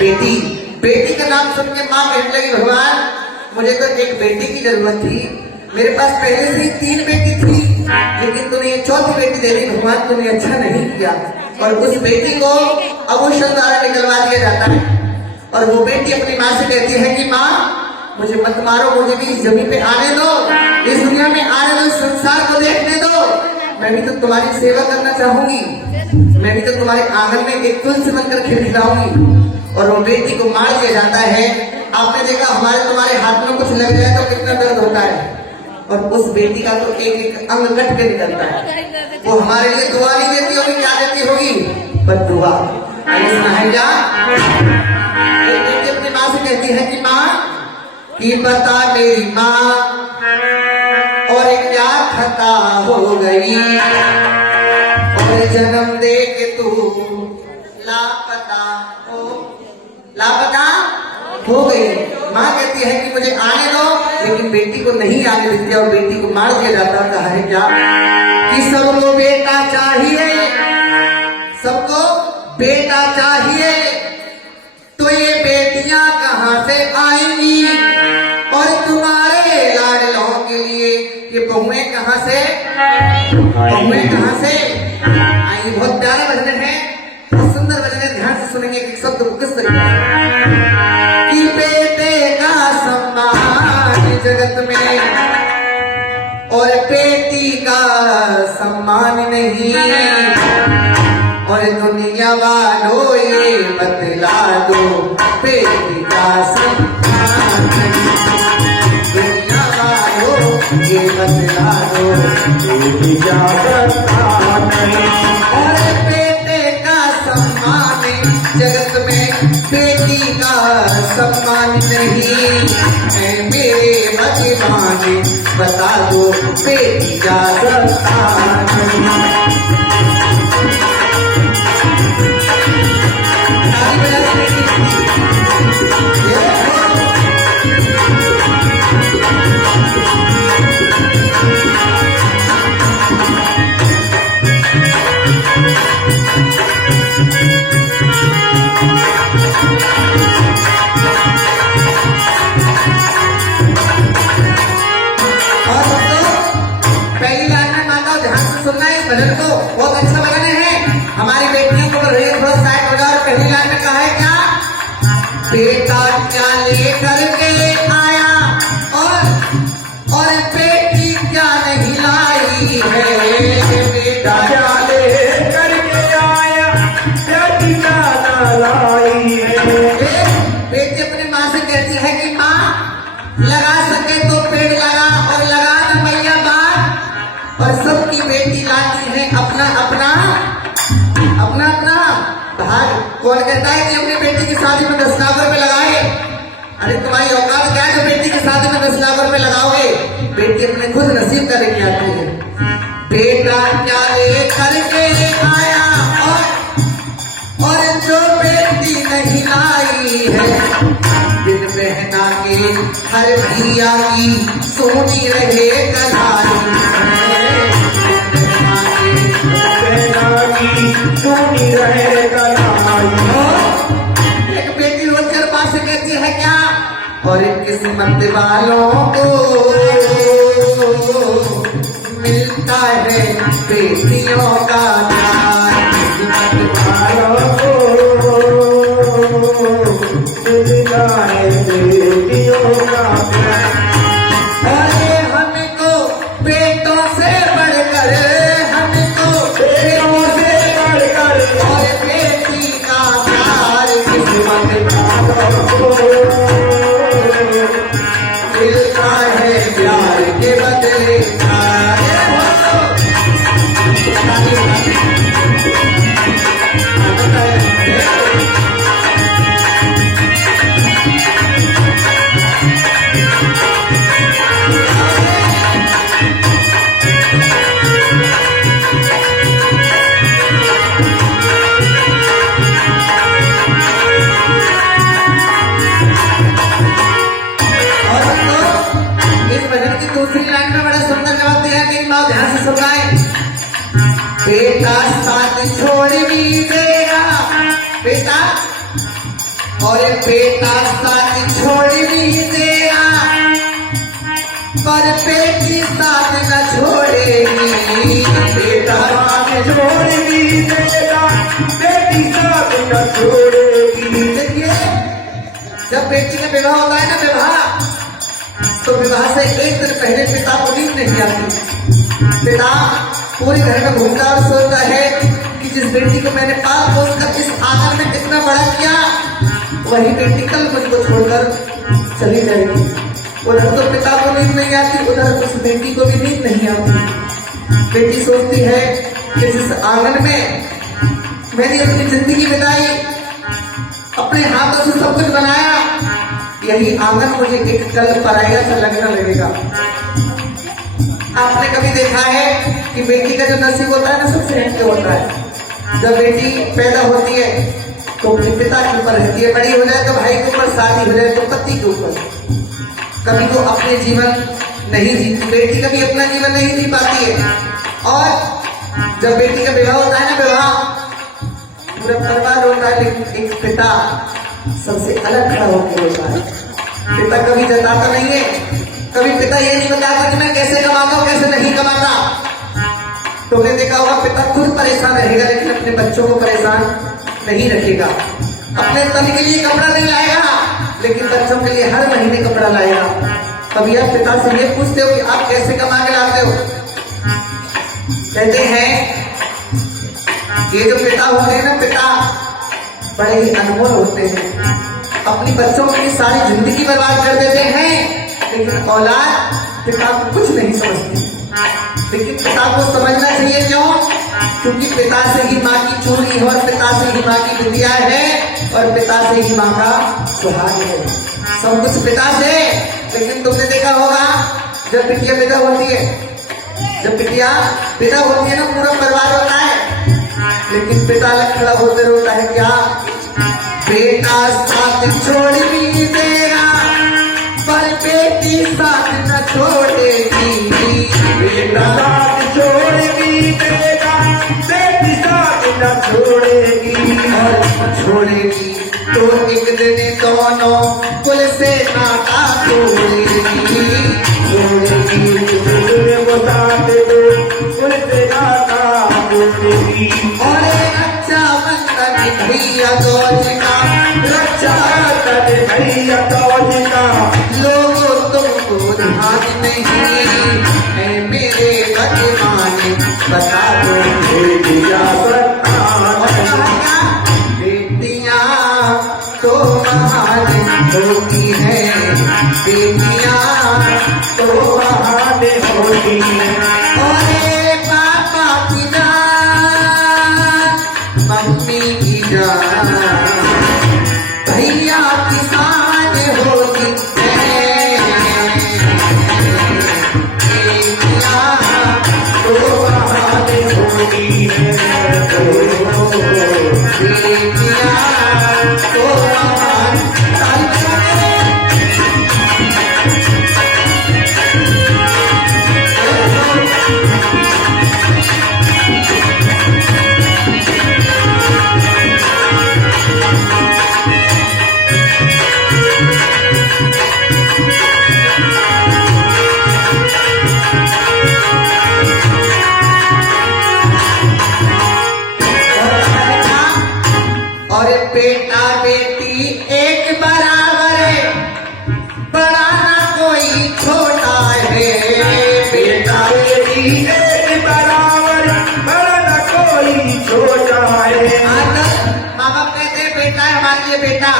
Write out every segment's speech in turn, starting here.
बेटी। बेटी का नाम सुन के माँ कहने लगी भगवान मुझे तो एक बेटी की जरूरत थी, मेरे पास पहले से ही 3 बेटी थी, लेकिन तूने ये 4थी बेटी दे दी भगवान, तूने अच्छा नहीं किया। और उस बेटी को अबूशन द्वारा निकलवा दिया जाता है और वो बेटी अपनी माँ से कहती है कि माँ मुझे मत मारो, मुझे भी इस जमीन पे आने दो, इस दुनिया में आने दो, इस संसार को देखने दो, मैं भी तो तुम्हारी सेवा करना चाहूंगी, मैं भी तो तुम्हारे आंगन में एक तुलसी बनकर खिलखिलाऊंगी। और वो बेटी को मार दिया जाता है। आपने देखा हमारे तुम्हारे हाथ में कुछ लग जाए तो कितना दर्द होता है, और उस बेटी का तो एक एक अंग कट के निकलता है। वो हमारे लिए दुआ नहीं देती होगी, क्या देती होगी? पर दुआ। सुना है क्या? एक बेटी अपनी माँ से कहती है कि माँ कि बता मेरी माँ और क्या खता हो गई, और जन्म दे के तू लापता हो गई। माँ कहती है कि मुझे आने दो, लेकिन बेटी को नहीं आने देती और बेटी को मार दिया जाता। कहा है क्या कि सबको बेटा चाहिए, सबको बेटा चाहिए, तो ये बेटियां कहां से आएंगी, और तुम्हारे लाडलों के लिए ये बहुएं कहां से, बहुएं कहां से आएंगी। बहुत प्यारा भजन है, बहुत सुंदर भजन है, ध्यान से सुनेंगे कि शब्द को किस तरीके कि बेटे का सम्मान जगत में और बेटी का सम्मान नहीं, और दुनिया वालों ये बतला दो बेटी का सम्मान नहीं, दुनिया वालों ये बतला दो बेटी का सम्मान नहीं, और बेटे का सम्मान जगत में बेटी का सम्मान नहीं, मेरे भगवान बता दो बेटी का सम्मान नहीं। भजन को बहुत अच्छा भजन है, हमारी बेटियों को थोड़ा साइड हो जाओ। पहली लाइन में कहा है क्या? बेटा क्या लेकर के आया और बेटी क्या नहीं लाई है, बेटा क्या लेकर के आया बेटी क्या ना लाई है। बेटी अपनी माँ से कहती है कि माँ लगा सके तो पेड़ लगा और लगा न मैया बात, और सबकी बेटी लाती है अपना अपना अपना अपना भाग। कौन कहता है कि अपनी बेटी की शादी में 10 लाख रुपए लगाए? अरे तुम्हारी औकात क्या है जो बेटी की शादी में 10 लाख रुपए लगाओगे? बेटी अपने खुद नसीब करके आती है। बेटा क्या लेकर के आया और जो बेटी नहीं लाई है, बिन बहना के हर भैया की सोनी रहे कलाई, सोनी रहे कलाई। एक बेटी रोजकर माँ से कहती है क्या? और किस्मत वालों को मिलता है बेटियों का प्यार, किस्मत वालों को मिलता है बेटियों का प्यार। अरे हमको बेटों से बढ़कर, हमको बेटों से बढ़कर, और बेटी का प्यार किस्मत वालों को मिलता है प्यार के बदले प्यार। बेटा साथ छोड़ भी देगा, बेटा और बेटा साथ छोड़ भी देगा पर बेटी साथ न छोड़ेगी। बेटा साथ छोड़ भी देगा, बेटी साथ न छोड़ेगी। देखिए जब बेटी का विवाह होता है ना, विवाह तो विवाह से एक दिन पहले पिता को नींद नहीं आती। पिता पूरे घर में घूमता और सोचता है कि जिस बेटी को मैंने पाल पोस कर इस आंगन में कितना बड़ा किया, वही बेटी कल मुझको छोड़कर चली जाएगी। उधर तो पिता को नींद नहीं आती, उधर उस बेटी को भी नींद नहीं आती। बेटी सोचती है कि जिस आंगन में मैंने अपनी जिंदगी बिताई, अपने हाथों से सब कुछ बनाया, यही आंगन मुझे एक कल पराया सा लगने लगेगा। आपने कभी देखा है कि बेटी का जो नसीब होता है ना, सबसे हटके होता है। जब बेटी पैदा होती है तो अपने पिता के ऊपर रहती है, बड़ी हो जाए तो भाई के ऊपर, शादी हो जाए तो पति के ऊपर। कभी वो अपने जीवन नहीं जीती, बेटी कभी अपना जीवन नहीं जी पाती है। और जब बेटी का विवाह होता है ना, विवाह पूरा परिवार होता है, लेकिन एक पिता सबसे अलग खड़ा होकर होता है। पिता कभी जताता नहीं है, कभी पिता ये नहीं बताता कि मैं कैसे कमाता हूँ, कैसे नहीं कमाता। तुमने देखा होगा पिता खुद परेशान रहेगा लेकिन अपने बच्चों को परेशान नहीं रखेगा। अपने तन के लिए कपड़ा नहीं लाएगा लेकिन बच्चों के लिए हर महीने कपड़ा लाएगा। कभी आप पिता से ये पूछते हो कि आप कैसे कमा के लाते हो? कहते हैं ये जो पिता होते हैं ना, पिता बड़े ही अनमोल होते हैं। अपनी बच्चों की सारी जिंदगी बर्बाद कर देते हैं लेकिन औलाद पिता को कुछ नहीं समझती। लेकिन पिता को समझना चाहिए, क्यों? क्योंकि पिता से ही माँ की चूड़ी है और पिता से ही माँ की बिटिया है और पिता से ही माँ का सुहाग है। सब कुछ पिता से। लेकिन तुमने देखा होगा जब बिटिया पैदा होती है, जब बिटिया पैदा होती है ना, पूरा परिवार होता है लेकिन पिता अलग खड़ा होते रोता है, क्या? बेटा साथ छोड़ भी देगा पर बेटी साथ न छोड़ेगी। बेटा साथ छोड़ भी देगा, बेटी साथ न छोड़ेगी। और छोड़ेगी तो एक दिन दोनों कुल से नाता तोड़ेगी। वो साथ दो कुल से नाता तोड़ेगी। और अच्छा मंत्र भैया दौज का, रक्षा कर भैया दौज का। लोगों तुमको ध्यान नहीं है मेरे बदमाने, बता दो बेटियां बेटियां तो महान होती है, बेटियां तो महान होती है। और पापा की जान, मम्मी की जान, भैया की शान होती है। बेटियां तो महान होती है। बेटियां तो महान। और बेटा बेटी एक बराबर है, बड़ा ना कोई छोटा है। बेटा बेटी एक बराबर, बड़ा न कोई छोटा है। माँ बाप कहते हैं बेटा है हमारे लिए बेटा,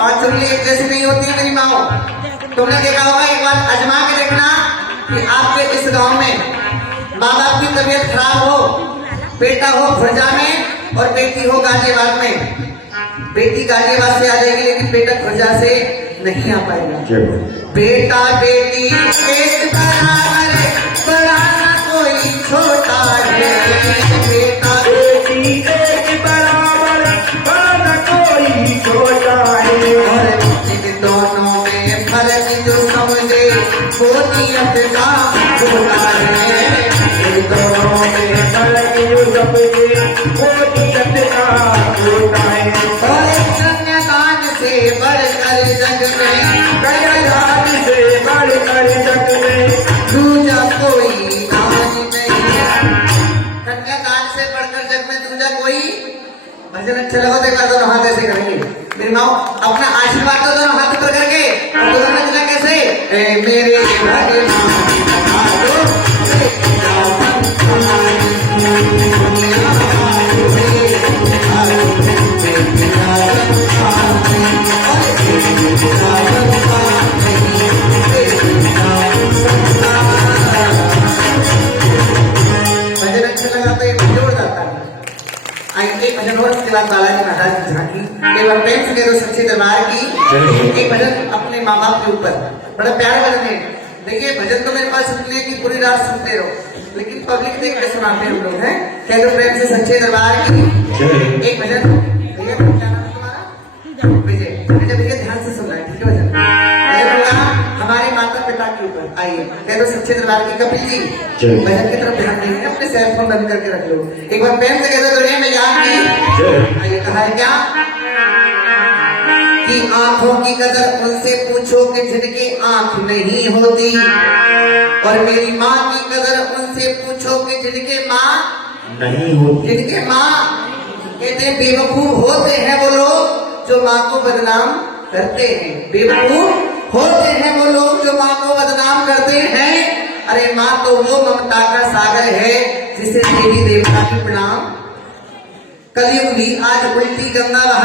और चुगली एक जैसी नहीं होती है मेरी माँ। तुमने देखा होगा, एक बार आजमा के देखना कि आपके इस गांव में माँ बाप की तबीयत खराब हो, बेटा हो खुर्जा में और बेटी हो गाजियाबाद में। बेटी गाजियाबाद से आ जाएगी लेकिन बेटा खुर्जा से नहीं आ पाएगा। बेटा बेटी एक बराबर है, बड़ा ना कोई छोटा है। बेटा बेटी एक बराबर, बड़ा न कोई छोटा है। और इन दोनों में फर्क जो समझे वो नियत का छोटा है। इन दोनों में फर्क जो समझे वो नियत का छोटा है। और कन्यादान दूजा कोई दान नहीं। खटका दान से बढ़कर जग में दूजा कोई। भजन अच्छा लगा तो कर दोनों हाथ ऐसे करेंगे मेरी माँ, अपना आशीर्वाद दो दोनों हाथ ऊपर करके। और दोनों में दूजा कैसे, ए मेरे भगवान बता दो, भजन अच्छा लगा तो ये जोड़ जाता है। आइए एक भजन और, उसके बाद बालाजी महाराज की झांकी। एक बार प्रेम से कह दो सच्चे दरबार की। एक भजन अपने माँ बाप के ऊपर, बड़ा प्यारा भजन है। देखिए भजन तो मेरे पास इसलिए कि पूरी रात सुनते रहो, लेकिन पब्लिक देख के सुनाते हैं हम लोग हैं। कह दो प्रेम से सच्चे दरबार की। एक भजन भैया, क्या नाम है तुम्हारा? विजय। विजय भैया ध्यान से सुन रहा है, ठीक है भजन। भजन होगा हमारे माता पिता के ऊपर। आइए कह दो सच्चे दरबार की। कपिल जी भजन की तरफ ध्यान देंगे, अपने सेल फोन बंद करके रख लो। एक बार प्रेम से कह दो दुनिया में याद की। आइए कहा है क्या कि आंखों की कदर उनसे पूछो कि जिनके आंख नहीं होती, और मेरी माँ की कदर उनसे पूछो कि जिनके माँ नहीं होती। जिनके माँ कहते हैं बेवकूफ होते हैं वो लोग जो माँ को बदनाम करते हैं। बेवकूफ होते हैं वो लोग जो माँ को बदनाम करते हैं। अरे माँ तो वो ममता का सागर है जिसे देवी देवता की प्रणाम। कलयुग भी आज उल्टी गंगा बहा